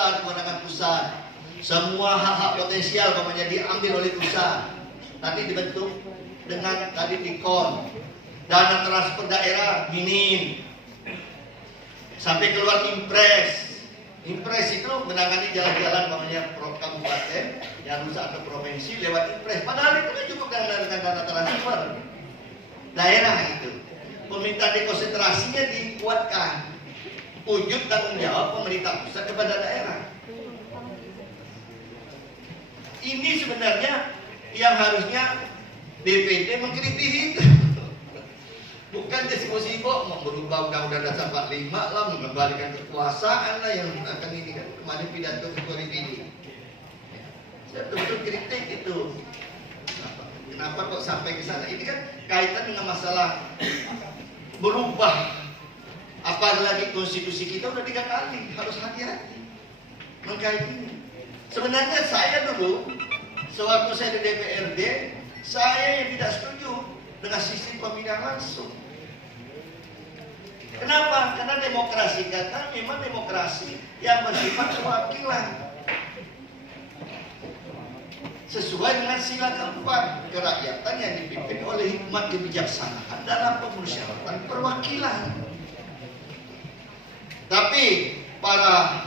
pusat, kewenangan pusat. Semua hak-hak potensial umpamanya diambil oleh pusat. Tadi dibentuk dengan tadi dikon. Dana transfer daerah minim. Sampai keluar impres. Impres itu menangani jalan-jalan umpamanya kabupaten yang rusak atau provinsi lewat impres. Padahal itu kan cukup dengan dana transfer daerah itu. Permintaan dekonsentrasinya dikuatkan. Wujud tanggung jawab pemerintah pusat kepada daerah. Ini sebenarnya yang harusnya DPD mengkritisi itu. Bukan diskusi kok mau berubah undang-undang dasar 45 lah, mengembalikan kekuasaan lah yang akan ini kan kemarin pidato ketua DPD. Saya betul kritik itu. Kenapa kok sampai ke sana? Ini kan kaitan dengan masalah berubah. Apalagi konstitusi kita udah 3 kali, harus hati-hati mengkait ini. Sebenarnya saya dulu, sewaktu saya di DPRD, saya yang tidak setuju dengan sistem pemilihan langsung. Kenapa? Karena demokrasi kita memang demokrasi yang bersifat perwakilan. Sesuai dengan sila keempat, kerakyatan yang dipimpin oleh hikmat kebijaksanaan dalam pemusyawaratan perwakilan. Tapi para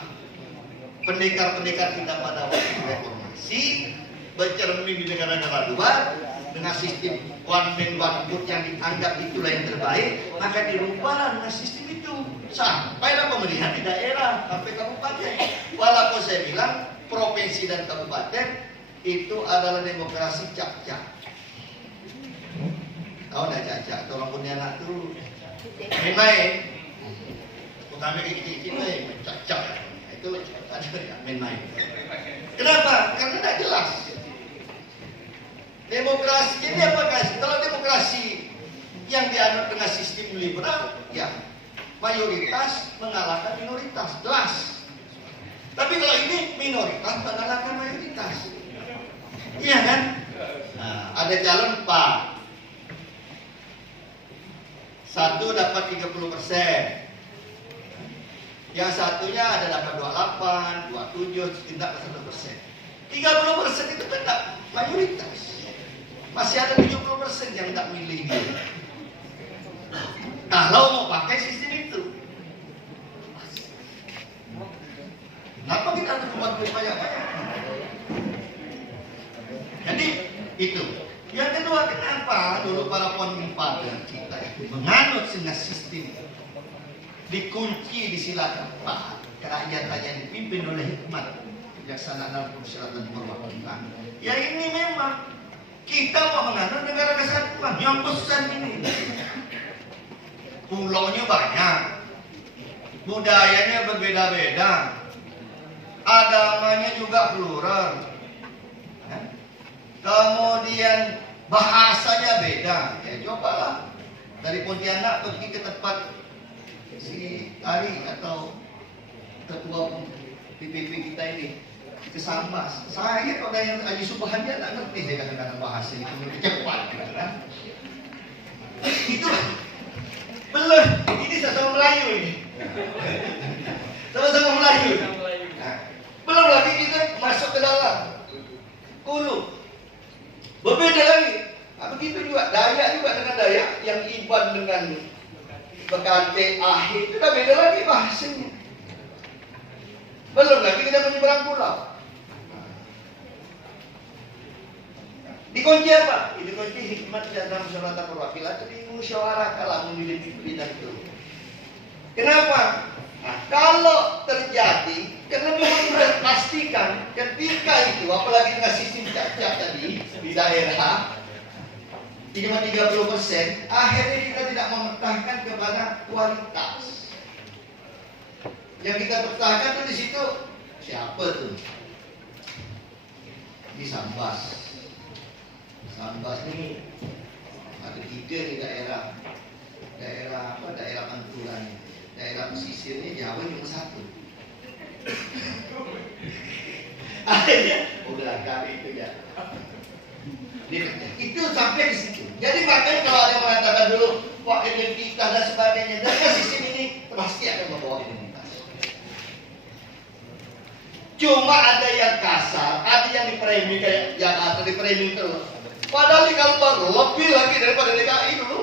pendekar-pendekar kita pada waktu reformasi bercermin di negara-negara luar dengan sistem one man one vote yang dianggap itulah yang terbaik, maka dirubahlah dengan sistem itu sampailah pemilihan di daerah sampai kabupaten. Walaupun saya bilang provinsi dan kabupaten itu adalah demokrasi cak-cak. Tahu nggak cak-cak? Tolong punya anak tuh main-main. Kami kecil-kecil cak-cak. Itu main-main. Kenapa? Karena tidak jelas. Demokrasi ini apakah? Kalau demokrasi yang dianut dengan sistem liberal, ya mayoritas mengalahkan minoritas, jelas. Tapi kalau ini minoritas mengalahkan mayoritas, iya kan? Nah, ada calon 4, satu dapat 30%. Yang satunya ada dapat 28, 27, tidak 1%. 30% itu tidak mayoritas. Masih ada 70% yang tidak milih dia. Kalau mau pakai sistem itu. Kenapa kita harus membuat banyak-banyak? Jadi itu. Yang kedua, kenapa dulu para pemimpin kita itu menganut dengan sistem dikunci di sila keempat, kerakyatan yang dipimpin oleh hikmat kebijaksanaan dalam persyaratan perwakilan. Ya ini memang kita mau menganut negara kesatuan yang besar ini. Pulaunya banyak, budayanya berbeda-beda, agamanya juga plural, kemudian bahasanya beda. Ya cobalah dari Pontianak pergi ke tempat si Ari atau ketua PPP kita ini ke Sambas. Saya kalau yang Haji Subhan dia nggak ngerti saya kadang-kadang bahasa itu cepat kan? Itu belum. Ini sama Melayu ini. Sama-sama Melayu. Nah, belum lagi kita masuk ke dalam Kulu. Berbeda lagi. Nah, begitu juga Dayak juga dengan Dayak yang Iban dengan Bekante Ahid itu udah beda lagi bahasanya. Belum lagi kita menyeberang pulau. Dikunci apa? Dikunci hikmat dalam musyawarah perwakilan itu dimusyawarahkan lah memilih bidang itu. Kenapa? Nah, kalau terjadi, karena memang sudah pastikan ketika itu, apalagi dengan sistem cak-cak tadi di daerah, 30%, akhirnya kita tidak mempertahankan kepada kualitas. Yang kita pertahankan tuh di situ siapa tuh? Di Sambas. Sambas ini ada 3 di daerah apa? Daerah Pantulan. Daerah pesisirnya Jawa cuma 1. Akhirnya udah kali itu ya. Itu sampai di situ. Jadi makanya kalau ada yang mengatakan dulu wah identitas dan sebagainya, dan sistem ini pasti akan membawa identitas. Cuma ada yang kasar, ada yang di-framing kayak Jakarta di-framing terus. Padahal di Kalbar lebih lagi daripada DKI dulu.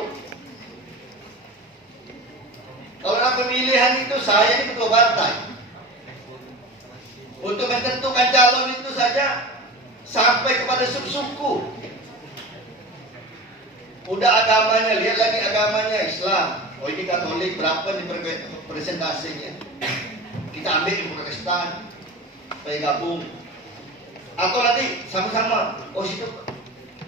Kalau dalam pemilihan itu saya ini ketua partai. Untuk menentukan calon itu saja sampai kepada subsuku. Udah agamanya, lihat lagi agamanya Islam. Oh ini Katolik, berapa nih presentasinya? Kita ambil di Protestan, supaya gabung. Atau nanti sama-sama, oh situ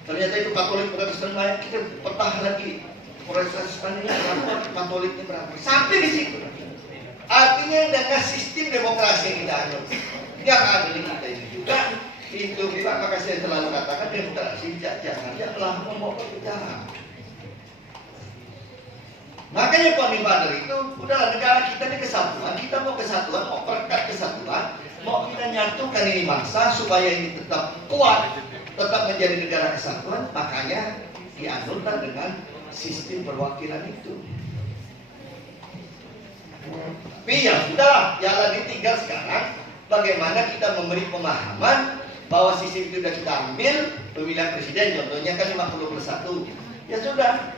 ternyata itu Katolik Protestan banyak, kita petah lagi. Protestan ini berapa, Katoliknya berapa, sampai di situ. Artinya dengan sistem demokrasi yang kita anut, yang ada di kita ini juga, itu kita maka saya selalu katakan demokrasi janganlah membawa perpecahan. Makanya Pak Father itu, udahlah negara kita ini kesatuan, kita mau kesatuan, mau perkat kesatuan, mau kita nyatukan ini bangsa supaya ini tetap kuat, tetap menjadi negara kesatuan, makanya dianutkan dengan sistem perwakilan itu. Tapi ya sudah, jalan ditinggal sekarang. Bagaimana kita memberi pemahaman bahwa sistem itu sudah kita ambil pemilihan presiden, contohnya kan 50+1. Ya sudah,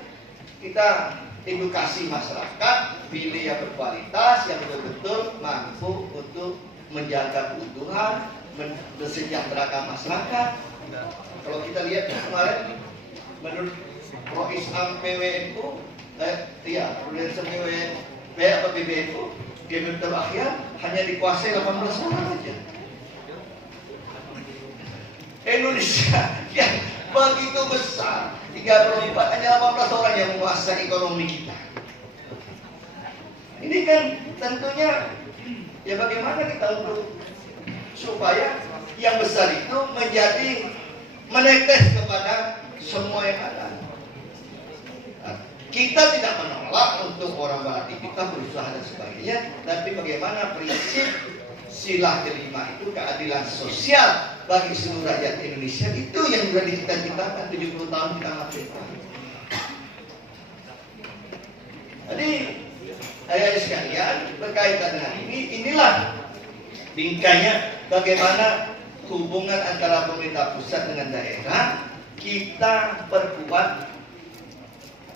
kita edukasi masyarakat, pilih yang berkualitas, yang betul-betul mampu untuk menjaga keutuhan, mensejahterakan masyarakat. Kalau kita lihat kemarin, menurut Pro Islam PWNU, PBNU, Gemir terakhir hanya dikuasai 18 orang aja. Indonesia yang begitu besar, 34 hanya 18 orang yang menguasai ekonomi kita. Ini kan tentunya ya bagaimana kita untuk supaya yang besar itu menjadi menetes kepada semua yang ada. Kita tidak menolak untuk orang barat kita berusaha dan sebagainya, tapi bagaimana prinsip sila kelima itu keadilan sosial bagi seluruh rakyat Indonesia itu yang sudah dicita-citakan 70 tahun kita merdeka. Jadi ayah sekalian berkaitan dengan inilah bingkainya bagaimana hubungan antara pemerintah pusat dengan daerah kita perkuat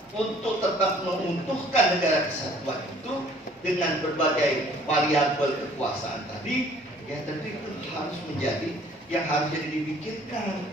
untuk tetap mengutuhkan negara kesatuan itu dengan berbagai variabel kekuasaan tadi, ya tentu itu harus menjadi yang harus jadi dipikirkan.